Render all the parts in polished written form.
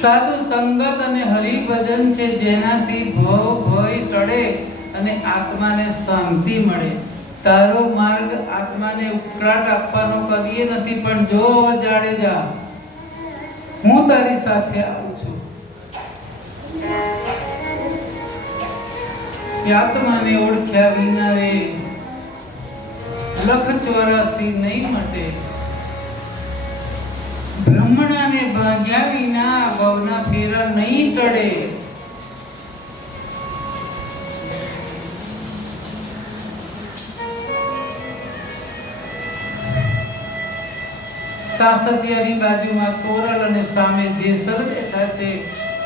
સાધુ સંગત અને હરિભજન છે જેનાથી ભય ટળે અને આત્માને શાંતિ મળે. તારો માર્ગ આત્માને ઉકળાટ આપવાનો કદીએ નથી, પણ જો જાડેજા હું તારી સાથે આવું છું. આત્માને ઓળખ્યા વિના રે લખ 84 નહીં મટે. બ્રહ્મણાને ભાગ્યા વિના ભવના ફેરા નહીં ટળે. સાસતિયાની બાજુમાં તોરલ અને સામે જેસલ બેઠા છે.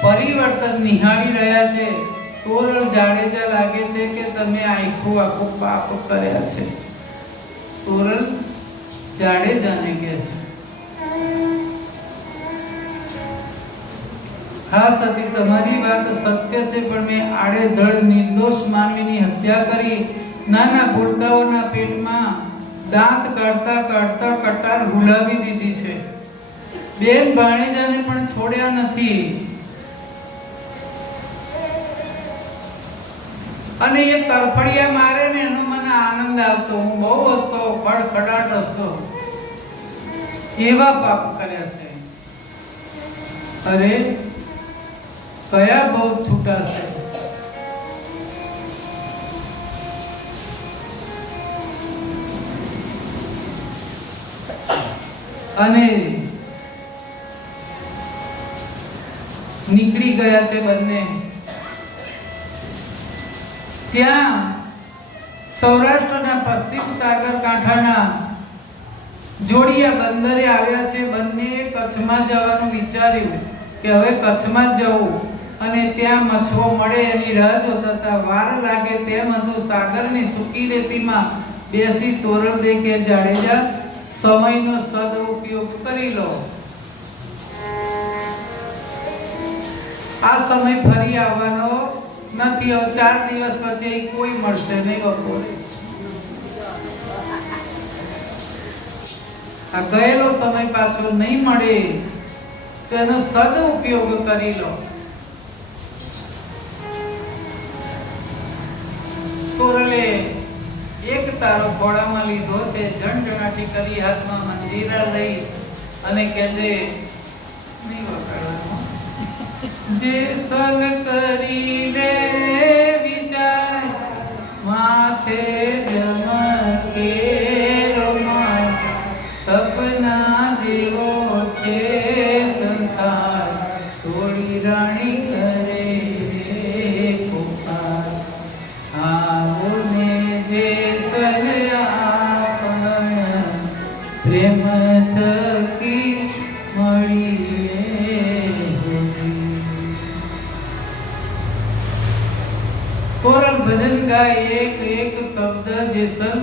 પરિવર્તન નિહાળી રહ્યા છે. તોરલ જાડેજા લાગે છે કે તમે આખું પાપ કર્યા છે. તોરલ જાડેજાને કહે છે, હા સતી, તમારી વાત સત્ય છે, પણ મેં આડેધડ નિર્દોષ માનવીની હત્યા કરી. નાના ભૂલકાઓના પેટમાં દાંત કાઢતા કાઢતા કટાર ભૂલાવી દીધી છે. બેન ભાણેજાને પણ છોડ્યા નથી. અને એ તરફડિયા મારે ને એનો મને આનંદ આવતો. હું બહુ હસતો, ખડખડાટ હસતો. એવા પાપ કર્યા છે. અરે કયા બહુ છૂટા છે. અને નીકળી ગયા છે બંને. ત્યાં સૌરાષ્ટ્રના પશ્ચિમ સાગર કાંઠાના જોડિયા બંદરે આવ્યા છે. બંને કચ્છમાં જવાનું વિચાર્યું કે હવે કચ્છમાં જ જવું અને ત્યાં મછવો મળે એની રાહ જોતા હતા. વાર લાગે તેમ હતું. સાગરની સૂકી રેતીમાં બેસી તોરલ દેખે, જાડેજા સમયનો સદુપયોગ કરી લો. આ સમય ફરી આવવાનો નથી. 4 દિવસ પછી કોઈ મળશે નહીં. બપોરે આ ગયેલો સમય પાછો નહીં મળે, તો એનો સદુપયોગ કરી લો. તોરલે એક તારો ખોળામાં લીધો તે ઝણઝણાટી કરી હાથમાં મંજીરા લઈ અને કહેજે નહીં વગાડવાનું. જે સલ કરી લે વિચાર માથે જમકે રોમાન સપના જેવો છે સંસાર થોડી રાણી કરે પુકાર. આવુને જે સલ્યા પ્રેમ થકી મળીએ. તોરલ ભજન ગાય એક એક શબ્દ જેસલ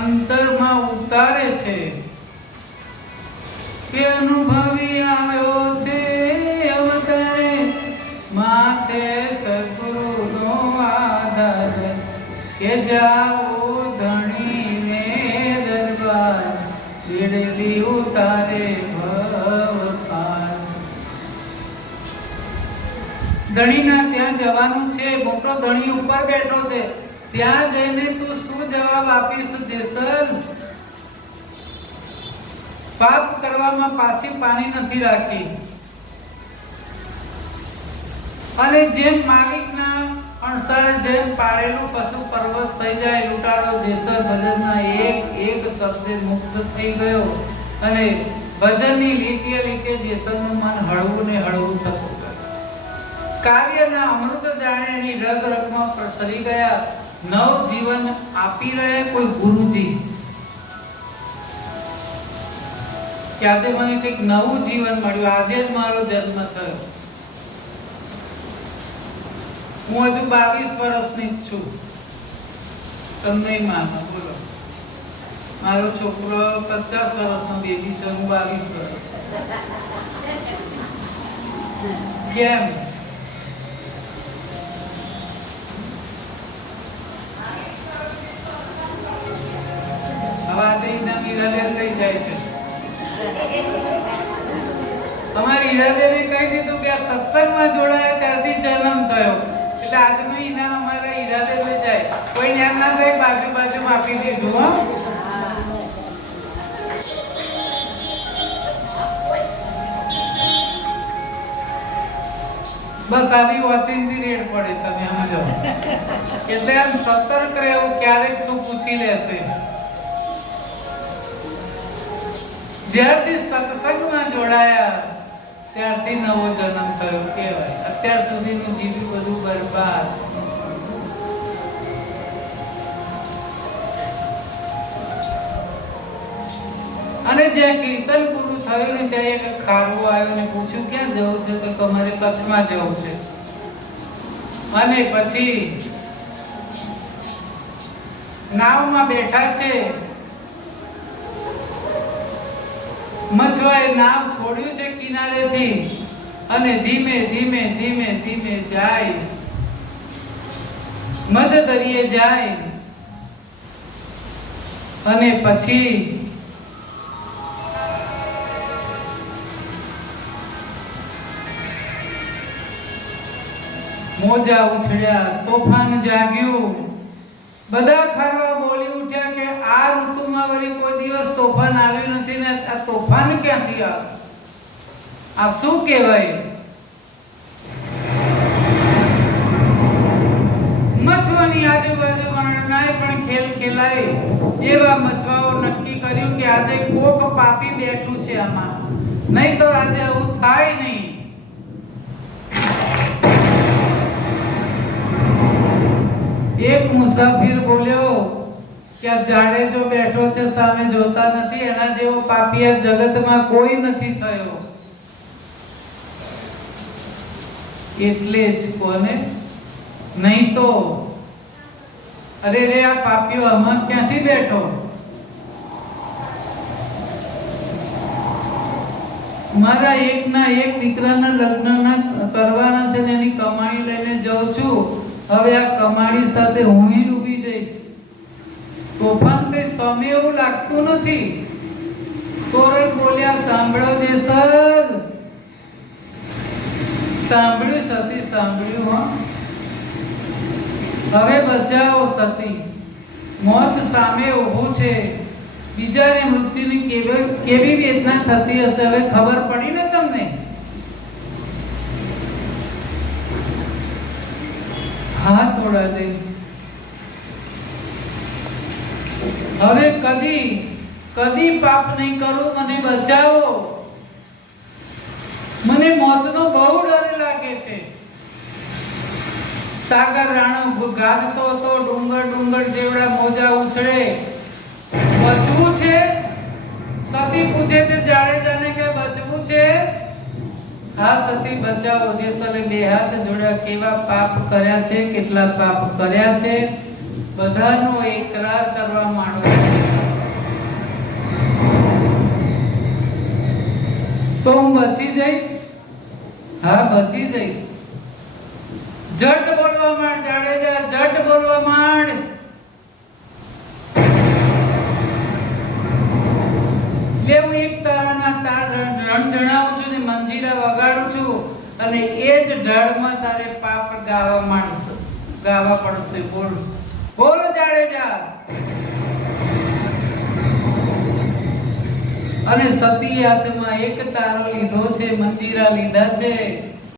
અંતરમાં ઉતારે છે કે અનુભવી આવ્યો છે અવતારે. માથે સદગુરુનો આધાર કે જાઓ ધણીને દરબાર બેડલી ઉતારે ભવપાર. ધણીના ત્યાં જવાનું છે. મોટો ધણી ઉપર બેઠો છે. ત્યાં જઈને તું શું જવાબ આપીશ જેસલ? પાપ કરવામાં પાછી પાણી નથી રાખી. અને જેમ માલિકના અણસારે જેમ પાળેલું પશુ પરવશ થઈ જાય, લૂંટારો જેસલ ભજનના એક એક શબ્દે મુક્ત થઈ ગયો. અને ભજનની લીટીએ લીટે જેસલનું મન હળવું ને હળવું થતું ગયું. કાવ્યના અમૃત જાણે એની રગ રગમાં પ્રસરી ગયા. નવ જીવન આપી રહે કોઈ ગુરુજી. કે આજે મને કંઈક નવું જીવન મળ્યું. આજે જ મારો જન્મ થયો. હું હજુ 22 વર્ષની જ છું. તમને માનો બોલો. મારો છોકરો 50 વર્ષનો બેબી છે. હું 22 વર્ષ. કેમ? હવે આ નવી રજલ થઈ જાય છે. અમારી હીરાબેને કહી દીધું કે આ સત્સંગમાં જોડાયા ત્યારથી જન્મ થયો, એટલે આજનું ઇનામ અમારા હીરાબેને જાય. કોઈ જ્ઞાન ના થાય બાજુ આપી દીધું. હો બસ આવી વોચિંગથી રેડ પડે, તમે સમજો. એટલે આમ સતર્ક રહેવું, ક્યારેક શું પૂછી લેશે. જ્યારથી સત્સંગમાં જોડાયા ત્યારથી નવો જન્મ થયો કહેવાય. અત્યાર સુધીનું જીવ્યું બધું બરબાદ. અને જ્યાં કીર્તન પૂરું થયું ને ત્યાં એક ખારું આવ્યું ને પૂછ્યું ક્યાં જવું છે, તો તમારે કચ્છમાં જવું છે. અને પછી નાવમાં બેઠા છે, મછવાએ નાવ છોડ્યું છે કિનારેથી અને ધીમે ધીમે ધીમે ધીમે જાય, મધ દરિયે જાય. અને પછી મોજા ઉછળ્યા, તોફાન જાગ્યું. બધા ખારવા બોલી ઉઠ્યા કે આ ઋતુમાં વળી કોઈ દિવસ તોફાન આવ્યું નથી ને આ તોફાન ક્યાંથી આવે? આ શું કહેવાય? મછવાની આજુબાજુ વર્ણનાય પણ ખેલ ખેલાય. એવા મછવાઓ નક્કી કર્યું કે આજે કોક પાપી બેઠું છે આમાં, નહીં તો આજે આવું થાય નહીં. એક મુસાફિર બોલ્યો કે આ જાડેજો બેઠો છે સામે જોતા નથી, એના જેવો પાપી આ જગતમાં કોઈ નથી થયો. એટલે જ કોને નહીં તો અરે રે આ પાપીઓ આમાં ક્યાંથી બેઠો? મારા એકના એક દીકરાના લગ્ન કરવાના છે ને એની કમાણી લઈને જાઉં છું. હવે આ કમાણી સાથે હું ડૂબી જઈશ. તોફાન કઈ સામે એવું લાગતું નથી. તોરણ બોલ્યા, સાંભળો જે સર, સાંભળ્યું સતી, સાંભળ્યું. હવે બચાવો સતી, મોત સામે ઊભું છે. બીજાને મૃત્યુની કેવી વેદના થતી હશે હવે ખબર પડી ને તમને? હાથ તોડા દે. હવે કદી પાપ નહીં કરું, મને બચાવો. મને મોતનો બહુ ડર લાગે છે. સાગર રાણો ગાજતો હતો, ડુંગર જેવડા મોજા ઉછળે. બચવું છે? સતી પૂછે છે જાડેજાને કે બચવું છે? હા સતી બચાવો. દેસલે બે હાથ જોડ્યા. કેવા પાપ કર્યા છે, કેટલા પાપ કર્યા છે, બધાનો એકરાર કરવા માંડો. તો હું બચી જઈશ? હા બચી જઈશ. જટ બોલવા માંડ જાડેજા, જટ બોલવા માંડ. હું એક તારાના તાર રણજણાવું છું ને મંજીરા વગાડું છું અને એ જ ઢળમાં તારે પાપ ગાવા પડશે. બોલ જાડેજા. અને સતી હાથમાં એક તારો લીધો છે, મંજીરા લીધા છે.